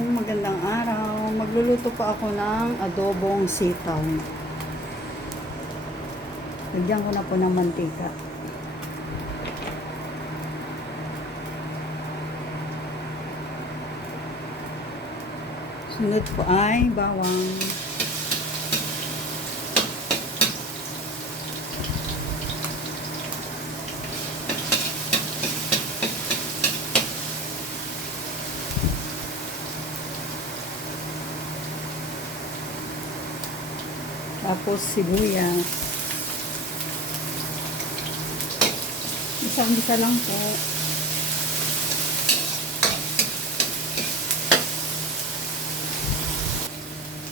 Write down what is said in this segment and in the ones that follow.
magandang araw. Magluluto pa ako ng adobong sitaw. Lagyan ko na po ng mantika. Sunod po ay bawang. Tapos sibuyas. Isang-isa lang po.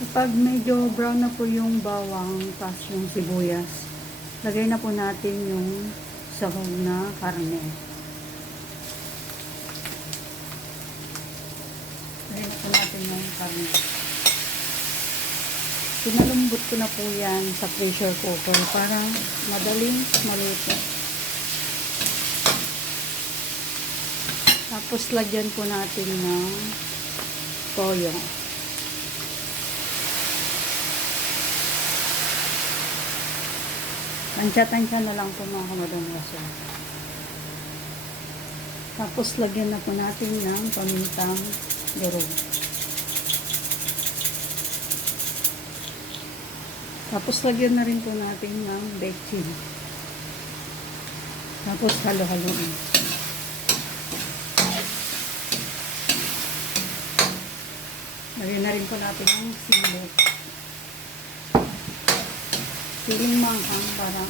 Kapag medyo brown na po yung bawang, tapos yung sibuyas, lagay na po natin yung sahog na karne. Lagay na po natin yung karne. Pinalumbot ko na po yan sa pressure cooker para madaling maluto. Tapos lagyan po natin ng toyo. Tansya-tansya na lang po mga kamadong raso. Tapos lagyan na po natin ng pamintang durog. Tapos lagyan na rin po natin ng bechin. Tapos halo-haloin. Lagyan na rin po natin ng sili. Siling manghang para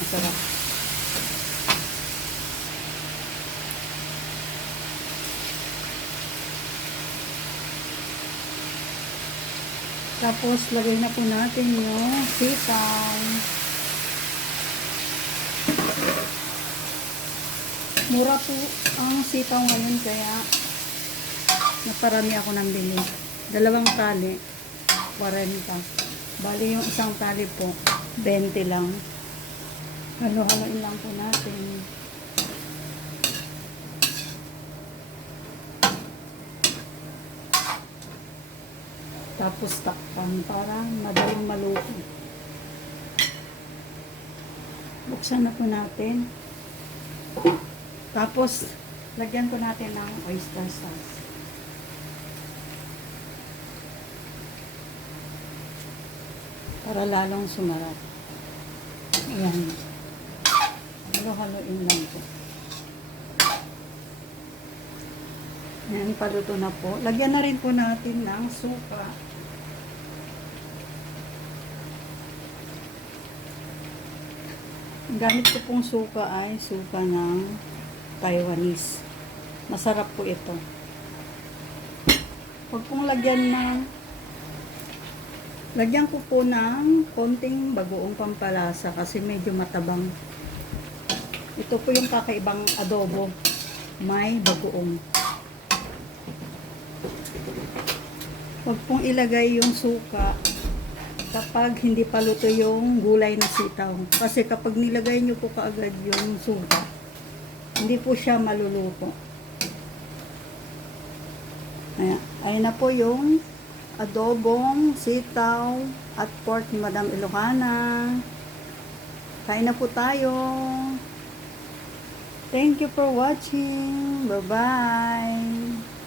masarap. Tapos lagay na po natin yung sitaw. Mura po ang sitaw ngayon kaya naparami ako ng bili. 2 tali, 40. Bali yung isang tali po, 20 lang. Halo-haloin lang po natin. Tapos takpan para madaling maluto. Buksan na po natin. Tapos lagyan po natin ng oyster sauce. Para lalong sumarap. Ayan. Halo-haloin lang po. Ayan, paluto na po. Lagyan na rin po natin ng suka. Ang gamit ko pong suka ay suka ng Taiwanese. Masarap po ito. Huwag pong lagyan ko po ng konting bagoong pampalasa kasi medyo matabang. Ito po yung kakaibang adobo. May bagoong. Huwag pong ilagay yung suka kapag hindi pa luto yung gulay na sitaw. Kasi kapag nilagay nyo po kaagad yung suka, hindi po siya maluluto. Ayan na po yung adobong sitaw at pork ni Madam Ilocana. Kain na po tayo. Thank you for watching. Bye-bye.